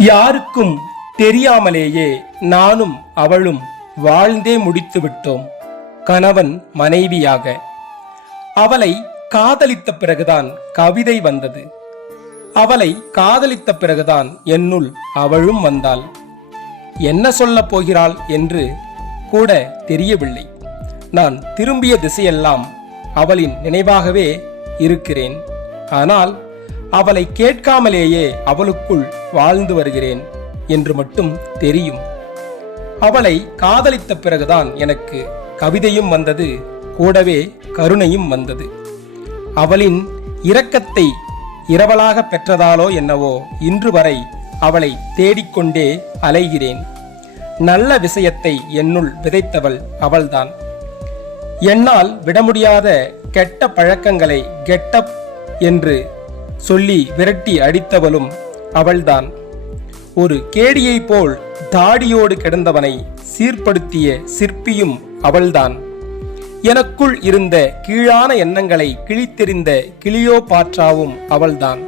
யாருக்கும் தெரியாமலேயே நானும் அவளும் வாழ்ந்தே முடித்து விட்டோம் கணவன் மனைவியாக. அவளை காதலித்த பிறகுதான் கவிதை வந்தது. அவளை காதலித்த பிறகுதான் என்னுள் அவளும் வந்தாள். என்ன சொல்லப் போகிறாள் என்று கூட தெரியவில்லை. நான் திரும்பிய திசையெல்லாம் அவளின் நினைவாகவே இருக்கிறேன். ஆனால் அவளை கேட்காமலேயே அவளுக்குள் வாழ்ந்து வருகிறேன் என்று மட்டும் தெரியும். அவளை காதலித்த பிறகுதான் எனக்கு கவிதையும் வந்தது கூடவே கருணையும் வந்தது. அவளின் இரக்கத்தை இரவலாக பெற்றதாலோ என்னவோ இன்று வரை அவளை தேடிக்கொண்டே அலைகிறேன். நல்ல விஷயத்தை என்னுள் விதைத்தவள் அவள்தான். என்னால் விட முடியாத கெட்ட பழக்கங்களை கெட்டப் என்று சொல்லி விரட்டி அடித்தவளும் அவள்தான். ஒரு கேடியைப் போல் தாடியோடு கிடந்தவனை சீர்படுத்திய சிற்பியும் அவள்தான். எனக்குள் இருந்த கீழான எண்ணங்களை கிழித்தெறிந்த கிளியோ பாற்றாவும் அவள்தான்.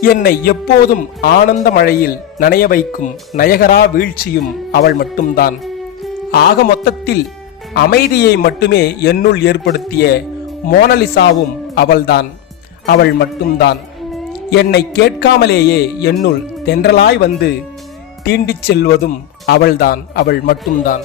என்னை எப்போதும் ஆனந்த மழையில் நனைய வைக்கும் நயகரா வீழ்ச்சியும் அவள் மட்டும்தான். ஆக மொத்தத்தில் அமைதியை மட்டுமே என்னுள் ஏற்படுத்திய மோனலிசாவும் அவள்தான். அவள் மட்டும்தான். என்னை கேட்காமலேயே என்னுள் தென்றலாய் வந்து தீண்டிச் செல்வதும் அவள்தான் அவள் மட்டும்தான்.